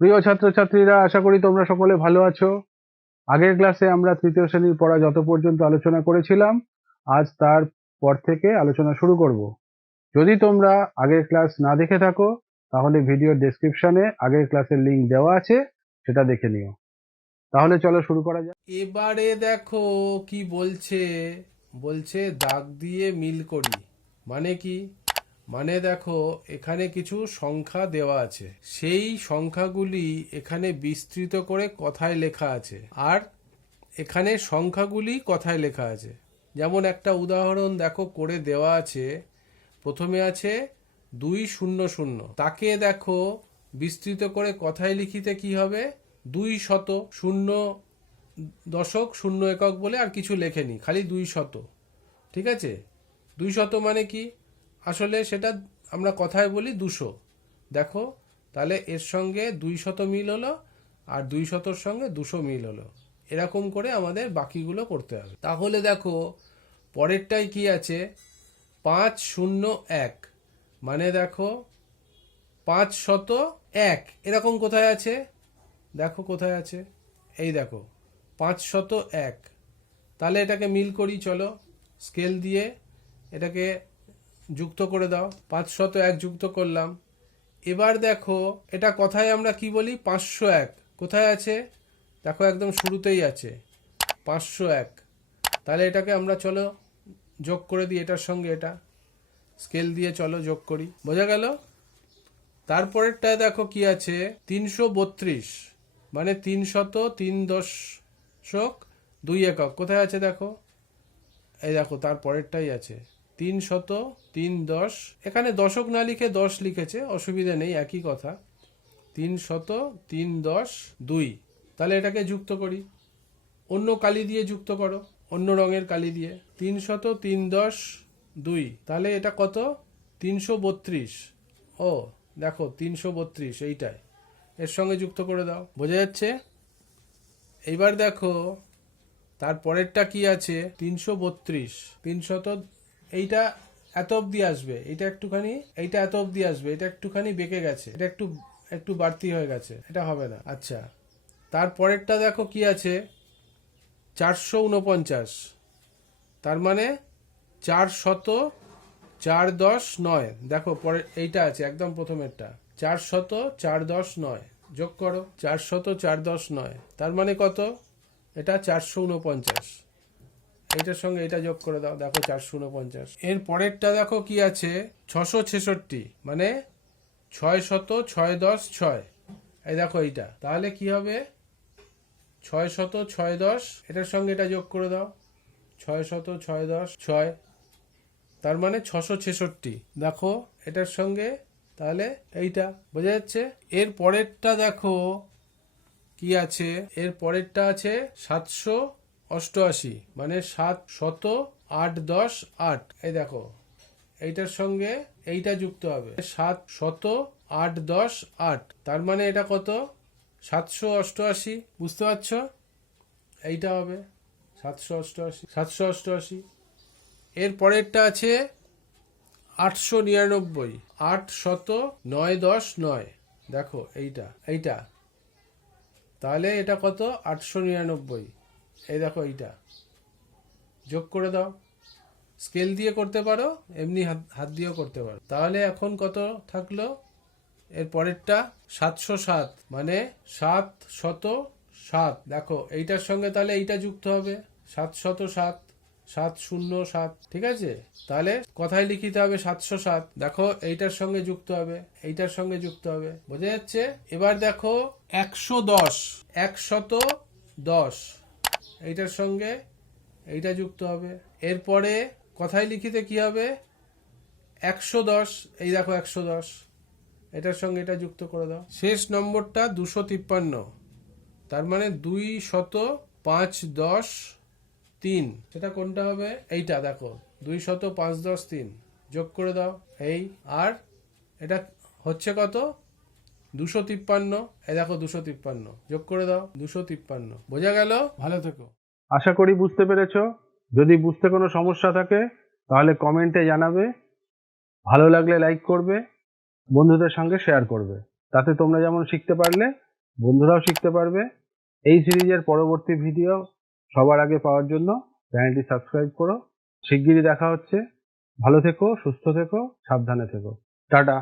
প্রিয় ছাত্রছাত্রীরা, আশা করি তোমরা সকলে ভালো আছো। আগের ক্লাসে আমরা তৃতীয় শ্রেণীর পড়া যত পর্যন্ত আলোচনা করেছিলাম, আজ তার পর থেকে আলোচনা শুরু করব। যদি তোমরা আগের ক্লাস না দেখে থাকো, তাহলে ভিডিওর ডেসক্রিপশনে আগের ক্লাসের লিংক দেওয়া আছে, সেটা দেখে নিও। তাহলে চলো শুরু করা যাক। এবারে দেখো কি বলছে। বলছে দাগ দিয়ে মিল করি। মানে কি? মানে দেখো, এখানে কিছু সংখ্যা দেওয়া আছে, সেই সংখ্যাগুলি এখানে বিস্তৃত করে কথায় লেখা আছে, আর এখানে সংখ্যাগুলি কথায় লেখা আছে। যেমন একটা উদাহরণ দেখো করে দেওয়া আছে। প্রথমে আছে 200, তাকে দেখো বিস্তৃত করে কথায় লিখিতে কি হবে? 200, 0.0 বলে আর কিছু লেখেনি, খালি 200। ঠিক আছে, 200 মানে কি? আসলে সেটা আমরা কথায় বলি 200। দেখো, তাহলে এর সঙ্গে 200 মিল হলো, আর 200-র সঙ্গে 200 মিল হলো। এরকম করে আমাদের বাকিগুলো করতে হবে। তাহলে দেখো পরেরটাই কি আছে, 501। মানে দেখো 501 এরকম কোথায় আছে? দেখো কোথায় আছে, এই দেখো 501। তাহলে এটাকে মিল করি, চলো স্কেল দিয়ে এটাকে যুক্ত করে দাও। 501 যুক্ত করলাম। এবার দেখো এটা কথায় আমরা কি বলি? 501 কোথায় আছে? দেখো একদম শুরুতেই আছে 501। তাহলে এটাকে আমরা চলো যোগ করে দিই এটার সঙ্গে। এটা স্কেল দিয়ে চলো যোগ করি, বোঝা গেল? তারপরেরটায় দেখো কি আছে, 332। মানে 303.2 কোথায় আছে? দেখো, এই দেখো তারপরেরটাই আছে 303.10। এখানে দশক না লিখে 10 লিখেছে, অসুবিধা নেই, একই কথা। 303.2। তাহলে এটাকে যুক্ত করি, অন্য কালি দিয়ে যুক্ত করো, অন্য রঙের কালি দিয়ে। 303.2, তাহলে এটা কত? 332। ও দেখো 332, এইটাই এর সঙ্গে যুক্ত করে দাও, বোঝা যাচ্ছে? এইবার দেখো তারপরেরটা কি আছে, 332। 300, এইটা এত অব্দি আসবে, এইটা একটুখানি, এইটা এত অব্দি আসবে, এটা একটুখানি বেঁকে গেছে, এটা একটু একটু বাড়তি হয়ে গেছে, এটা হবে না। আচ্ছা, তারপরেরটা দেখো কি আছে, 449। তার মানে 400,410,9। দেখো পরে এইটা আছে একদম প্রথমেরটা, 400,410,9 যোগ করো। 400,410,9 তার মানে কত? এটা 449। এইটার সঙ্গে এটা যোগ করে দাও, দেখো 449। এর পরেরটা দেখো কি আছে, 666। মানে 600,610,6। এই দেখো এইটা, তাহলে কি হবে? 600,610, এটার সঙ্গে এটা যোগ করে দাও, 600,610,6। তার মানে 666। দেখো এটার সঙ্গে, তাহলে এইটা, বোঝা যাচ্ছে? এর পরেরটা দেখো কি আছে, এর পরেরটা আছে 788। মানে 700,810,8। এই দেখো এইটার সঙ্গে এইটা যুক্ত হবে, 700,810,8। তার মানে এটা কত? 788। বুঝতে পারছো? এইটা হবে 788, 788। এর পরেরটা আছে 899, 800,910,9। দেখো এইটা, এইটা, তাহলে এটা কত? 899। এই দেখো এইটা, যোগ করে দাও। স্কেল দিয়ে করতে পারো, এমনি হাত দিয়েও করতে পারো। তাহলে এখন কত থাকলো? এর পরেরটা 707। মানে 707। দেখো এইটার সঙ্গে তাহলে এইটা যুক্ত হবে, 707, 707। ঠিক আছে, তাহলে কথায় লিখিতে হবে 707। দেখো এইটার সঙ্গে যুক্ত হবে, এইটার সঙ্গে যুক্ত হবে, বোঝা যাচ্ছে? এবার দেখো 110, 110, এইটার সঙ্গে এইটা যুক্ত হবে। এরপরে কথায় লিখিতে কি হবে? 110। এই দেখো 110, এটার সঙ্গে এটা যুক্ত করে দাও। শেষ নম্বরটা 253। তার মানে 205,10,3। সেটা কোনটা হবে? এইটা দেখো, 205,10,3 যোগ করে দাও। এই, আর এটা হচ্ছে কত? 253। এই দেখো 253 যোগ করে দাও, 253। বোঝা গেল? ভালো থেকো। আশা করি বুঝতে পেরেছো। যদি বুঝতে কোনো সমস্যা থাকে, তাহলে কমেন্টে জানাবে। ভালো লাগলে লাইক করবে, বন্ধুদের সঙ্গে শেয়ার করবে। তাতে তোমরা যেমন শিখতে পারলে, বন্ধুরাও শিখতে পারবে। এই সিরিজের পরবর্তী ভিডিও সবার আগে পাওয়ার জন্য চ্যানেলটি সাবস্ক্রাইব করো। শিগগিরই দেখা হচ্ছে। ভালো থেকো, সুস্থ থেকো, সাবধানে থেকো। টাটা।